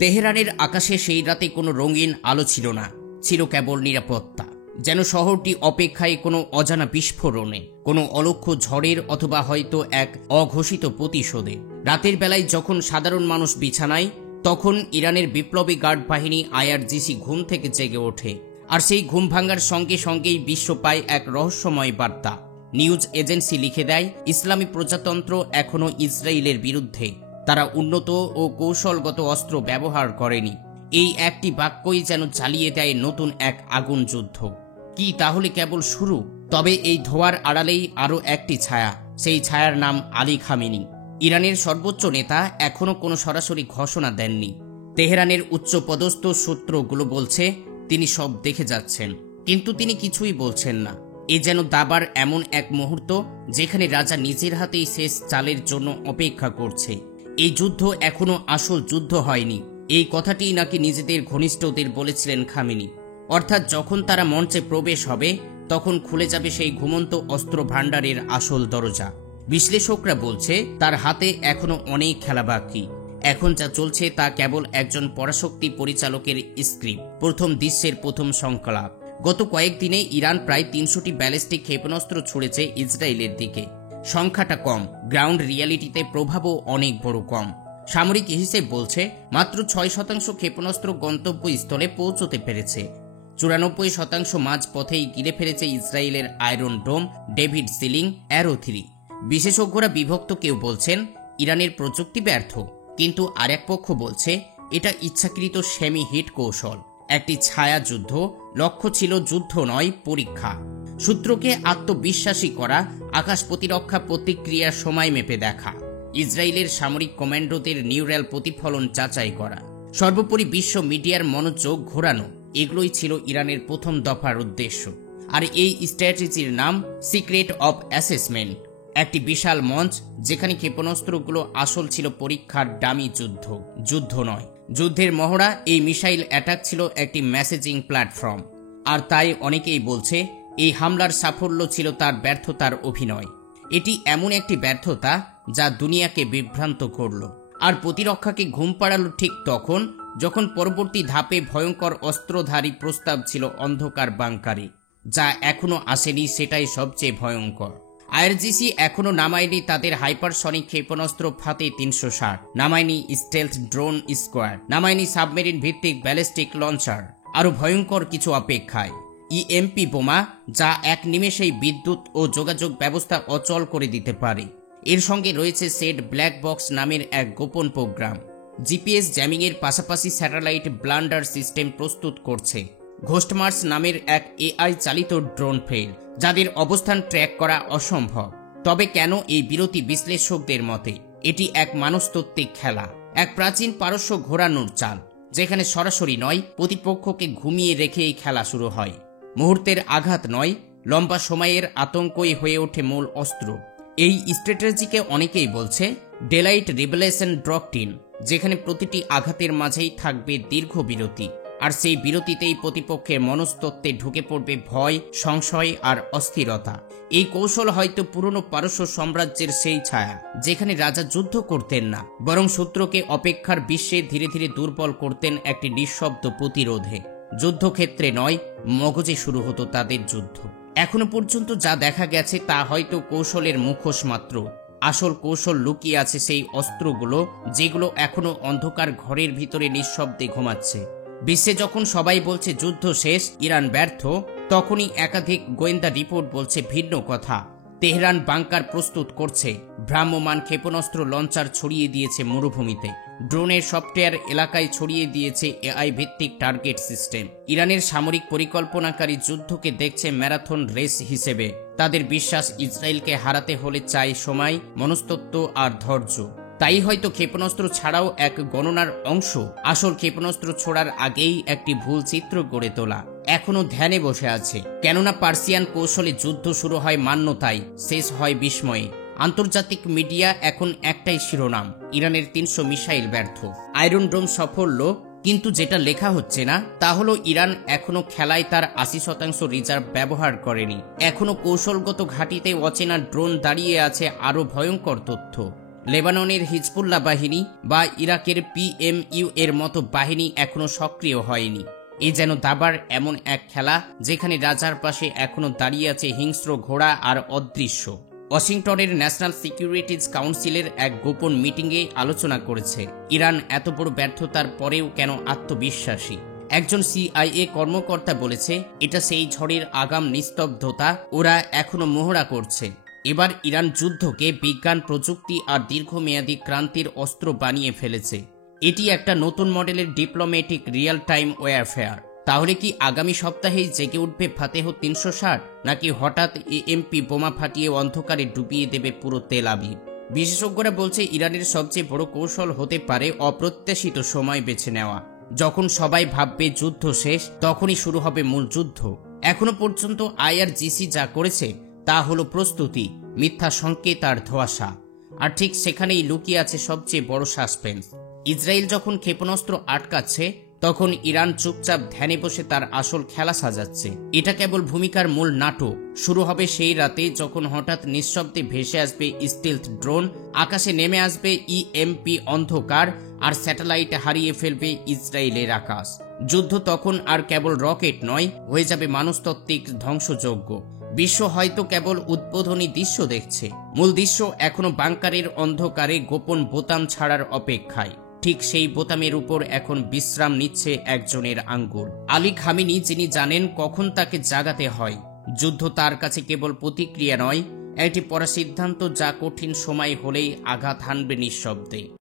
তেহরানের আকাশে সেই রাতে কোনো রঙিন আলো ছিল না, ছিল কেবল নিরাপত্তা। যেন শহরটি অপেক্ষায় কোনো অজানা বিস্ফোরণে, কোনো অলক্ষ্য ঝড়ের অথবা হয়তো এক অঘোষিত প্রতিশোধে। রাতের বেলায় যখন সাধারণ মানুষ বিছানায়, তখন ইরানের বিপ্লবী গার্ড বাহিনী IRGC ঘুম থেকে জেগে ওঠে। আর সেই ঘুম ভাঙার সঙ্গে সঙ্গেই বিশ্ব পায় এক রহস্যময় বার্তা। নিউজ এজেন্সি লিখে দেয়, ইসলামী প্রজাতন্ত্র এখনও ইসরায়েলের বিরুদ্ধে। তারা উন্নত ও কৌশলগত অস্ত্র ব্যবহার করেনি। এই একটি বাক্যই যেন জ্বালিয়ে দেয় নতুন এক আগুন যুদ্ধ। কি তাহলে কেবল শুরু? তবে এই ধোঁয়ার আড়ালেই আরও একটি ছায়া। সেই ছায়ার নাম আলী খামেনি। ইরানের সর্বোচ্চ নেতা এখনও কোনো সরাসরি ঘোষণা দেননি। তেহরানের উচ্চপদস্থ সূত্রগুলো বলছে তিনি সব দেখে যাচ্ছেন, কিন্তু তিনি কিছুই বলছেন না। এ যেন দাবার এমন এক মুহূর্ত যেখানে রাজা নিজের হাতেই শেষ চালের জন্য অপেক্ষা করছে। এই যুদ্ধ এখনো আসল যুদ্ধ হয়নি, এই কথাটিই নাকি নিজেদের ঘনিষ্ঠদের বলেছিলেন খামেনি। অর্থাৎ যখন তারা মঞ্চে প্রবেশ হবে, তখন খুলে যাবে সেই ঘুমন্ত অস্ত্র ভাণ্ডারের আসল দরজা। বিশ্লেষকরা বলছে তার হাতে এখনো অনেক খেলা বাকি। এখন যা চলছে তা কেবল একজন পরাশক্তি পরিচালকের স্ক্রিপ্ট, প্রথম দৃশ্যের প্রথম সংকলাপ। গত কয়েকদিনে ইরান প্রায় 300টি ব্যালিস্টিক ক্ষেপণাস্ত্র ছুড়েছে ইসরায়েলের দিকে। সংখ্যাটা কম, গ্রাউন্ড রিয়ালিটিতে প্রভাবও অনেক বড় কম। সামরিক হিসেব বলছে মাত্র 6% ক্ষেপণাস্ত্র গন্তব্যস্থলে পৌঁছতে পেরেছে। 94% মাঝ পথেই গিরে ফেলেছে ইসরায়েলের আয়রন ডোম, ডেভিড সিলিং, অ্যারো 3। বিশেষজ্ঞরা বিভক্ত, কেউ বলছেন ইরানের প্রযুক্তি ব্যর্থ, কিন্তু আরেক পক্ষ বলছে এটা ইচ্ছাকৃত সেমি হিট কৌশল, একটি ছায়া যুদ্ধ। লক্ষ্য ছিল যুদ্ধ নয়, পরীক্ষা। সূত্রকে আত্মবিশ্বাসী করা, আকাশ প্রতিরক্ষা প্রতিক্রিয়ার সময় মেপে দেখা, ইসরায়েলের সামরিক কমান্ডোদের নিউরাল প্রতিফলন যাচাই করা, সর্বোপরি বিশ্ব মিডিয়ার মনোযোগ ঘোরানো, এগুলোই ছিল ইরানের প্রথম দফার উদ্দেশ্য। আর এই স্ট্র্যাটেজির নাম সিক্রেট অফ অ্যাসেসমেন্ট, একটি বিশাল মঞ্চ যেখানে ক্ষেপণাস্ত্রগুলো আসল ছিল পরীক্ষার ডামি যুদ্ধ, যুদ্ধ নয়। যুদ্ধের মহড়া। এই মিসাইল অ্যাটাক ছিল একটি মেসেজিং প্ল্যাটফর্ম। আর তাই অনেকেই বলছে এই হামলার সাফল্য ছিল তার ব্যর্থতার অভিনয়। এটি এমন একটি ব্যর্থতা যা দুনিয়াকে বিভ্রান্ত করল আর প্রতিরক্ষাকে ঘুম পাড়ালো ঠিক তখন যখন পরবর্তী ধাপে ভয়ঙ্কর অস্ত্রধারী প্রস্তাব ছিল অন্ধকার বাংকারে। যা এখনো আসেনি, সেটাই সবচেয়ে ভয়ঙ্কর। IRGC এখনো নামায়নি তাদের হাইপারসনিক ক্ষেপণাস্ত্র ফাতে 360, নামায়নি স্টেলথ ড্রোন স্কোয়াড, নামায়নি সাবমেরিন ভিত্তিক ব্যালিস্টিক লঞ্চার। আরো ভয়ঙ্কর কিছু অপেক্ষায়, EMP বোমা, যা এক নিমেষেই বিদ্যুৎ ও যোগাযোগ ব্যবস্থা অচল করে দিতে পারে। এর সঙ্গে রয়েছে সেট ব্ল্যাক বক্স নামের এক গোপন প্রোগ্রাম, GPS জ্যামিংয়ের পাশাপাশি স্যাটেলাইট ব্লান্ডার সিস্টেম প্রস্তুত করছে। ঘোস্টমার্স নামের এক AI চালিত ড্রোন ফেল, যাদের অবস্থান ট্র্যাক করা অসম্ভব। তবে কেন এই বিরতি? বিশ্লেষকদের মতে এটি এক মানসতাত্ত্বিক খেলা, এক প্রাচীন পারস্য ঘোরানোর চাল, যেখানে সরাসরি নয়, প্রতিপক্ষকে ঘুমিয়ে রেখে এই খেলা শুরু হয়। মুহূর্তের আঘাত নয়, লম্বা সময়ের আতঙ্কই হয়ে ওঠে মূল অস্ত্র। এই স্ট্র্যাটেজিকে অনেকেই বলছে ডেলাইট রিভেলেশন ডক্ট্রিন, যেখানে প্রতিটি আঘাতের মাঝেই থাকবে দীর্ঘ বিরতি। আর সেই বিরতিতেই প্রতিপক্ষের মনস্তত্ত্বে ঢুকে পড়বে ভয়, সংশয় আর অস্থিরতা। এই কৌশল হয়তো পুরনো পারস্য সাম্রাজ্যের সেই ছায়া, যেখানে রাজা যুদ্ধ করতেন না, বরং শত্রুকে অপেক্ষার বিশ্বে ধীরে ধীরে দুর্বল করতেন একটি নিঃশব্দ প্রতিরোধে। যুদ্ধক্ষেত্রে নয়, মগজে শুরু হতো তাদের যুদ্ধ। এখনো পর্যন্ত যা দেখা গেছে তা হয়তো কৌশলের মুখোশ মাত্র। আসল কৌশল লুকিয়ে আছে সেই অস্ত্রগুলো, যেগুলো এখনো অন্ধকার ঘরের ভিতরে নিঃশব্দে ঘুমাচ্ছে। বিশ্বে যখন সবাই বলছে যুদ্ধ শেষ, ইরান ব্যর্থ, তখনই একাধিক গোয়েন্দা রিপোর্ট বলছে ভিন্ন কথা। তেহরান বাংকার প্রস্তুত করছে, ভ্রাম্যমান ক্ষেপণাস্ত্র লঞ্চার ছড়িয়ে দিয়েছে মরুভূমিতে, ড্রোনের সফটওয়্যার এলাকায় ছড়িয়ে দিয়েছে AI ভিত্তিক টার্গেট সিস্টেম। ইরানের সামরিক পরিকল্পনাকারী যুদ্ধকে দেখছে ম্যারাথন রেস হিসেবে। তাদের বিশ্বাস ইসরায়েলকে হারাতে হলে চাই সময়, মনস্তত্ত্ব আর ধৈর্য। তাই হয়তো ক্ষেপণাস্ত্র ছাড়াও এক গণনার অংশ, আসল ক্ষেপণাস্ত্র ছোড়ার আগেই একটি ভুল চিত্র গড়ে তোলা, এখনো ধ্যানে বসে আছে। কেননা পার্সিয়ান কৌশলে যুদ্ধ শুরু হয় মান্যতায়, শেষ হয় বিস্ময়ে। আন্তর্জাতিক মিডিয়া এখন একটাই শিরোনাম, ইরানের 300 মিসাইল ব্যর্থ, আয়রন ডোম সাফল্য। কিন্তু যেটা লেখা হচ্ছে না তা হলো ইরান এখনো খেলায় তার 80% রিজার্ভ ব্যবহার করেনি। এখনো কৌশলগত ঘাঁটিতে অচেনা ড্রোন দাঁড়িয়ে আছে আরো ভয়ঙ্কর তথ্য। লেবাননের হিজবুল্লাহ বাহিনী বা ইরাকের PMU এর মতো বাহিনী এখনো সক্রিয় হয়নি। এ যেন দাবার এমন এক খেলা যেখানে রাজার পাশে এখনো দাঁড়িয়ে আছে হিংস্র ঘোড়া আর অদৃশ্য। ওয়াশিংটনের ন্যাশনাল সিকিউরিটিজ কাউন্সিলের এক গোপন মিটিংয়ে আলোচনা করেছে ইরান এত বড় ব্যর্থতার পরেও কেন আত্মবিশ্বাসী। একজন CIA কর্মকর্তা বলেছে, এটা সেই ঝড়ের আগাম নিস্তব্ধতা, ওরা এখনো মহড়া করছে। এবার ইরান যুদ্ধকে বিজ্ঞান, প্রযুক্তি আর দীর্ঘমেয়াদী ক্রান্তির অস্ত্র বানিয়ে ফেলেছে। এটি একটা নতুন মডেলের ডিপ্লোম্যাটিক রিয়েল টাইম ওয়ারফেয়ার। তাহলে কি আগামী সপ্তাহেই জেগে উঠবে ফাতেহ 360, নাকি হঠাৎ EMP বোমা ফাটিয়ে অন্ধকারে ডুবিয়ে দেবে পুরো তেল আবিব? বিশেষজ্ঞরা বলছে ইরানের সবচেয়ে বড় কৌশল হতে পারে অপ্রত্যাশিত সময় বেছে নেওয়া। যখন সবাই ভাববে যুদ্ধ শেষ, তখনই শুরু হবে মূল যুদ্ধ। এখনো পর্যন্ত IRGC যা করেছে তা হলো প্রস্তুতি, মিথ্যা সংকেত আর ধোঁয়াশা। আর ঠিক সেখানেই লুকিয়ে আছে সবচেয়ে বড় সাসপেন্স। ইসরায়েল যখন ক্ষেপণাস্ত্র আটকাচ্ছে, তখন ইরান চুপচাপ ধ্যানে বসে তার আসল খেলা সাজাচ্ছে। এটা কেবল ভূমিকার মূল নাটক। শুরু হবে সেই রাতে যখন হঠাৎ নিঃশব্দে ভেসে আসবে স্টিলথ ড্রোন, আকাশে নেমে আসবে EMP অন্ধকার, আর স্যাটেলাইট হারিয়ে ফেলবে ইসরায়েলের আকাশ। যুদ্ধ তখন আর কেবল রকেট নয়, হয়ে যাবে মানুষতাত্ত্বিক ধ্বংসযজ্ঞ। বিশ্ব হয়তো কেবল উদ্বোধনী দৃশ্য দেখছে, মূল দৃশ্য এখনো বাংকারের অন্ধকারে গোপন বোতাম ছাড়ার অপেক্ষায়। ঠিক সেই বোতামের উপর এখন বিশ্রাম নিচ্ছে একজনের আঙ্গুল, আলী খামেনি, যিনি জানেন কখন তাকে জাগাতে হয়। যুদ্ধ তার কাছে কেবল প্রতিক্রিয়া নয়, একটি পড়া সিদ্ধান্ত যা কঠিন সময় হলেই আঘাত হানবে নিঃশব্দে।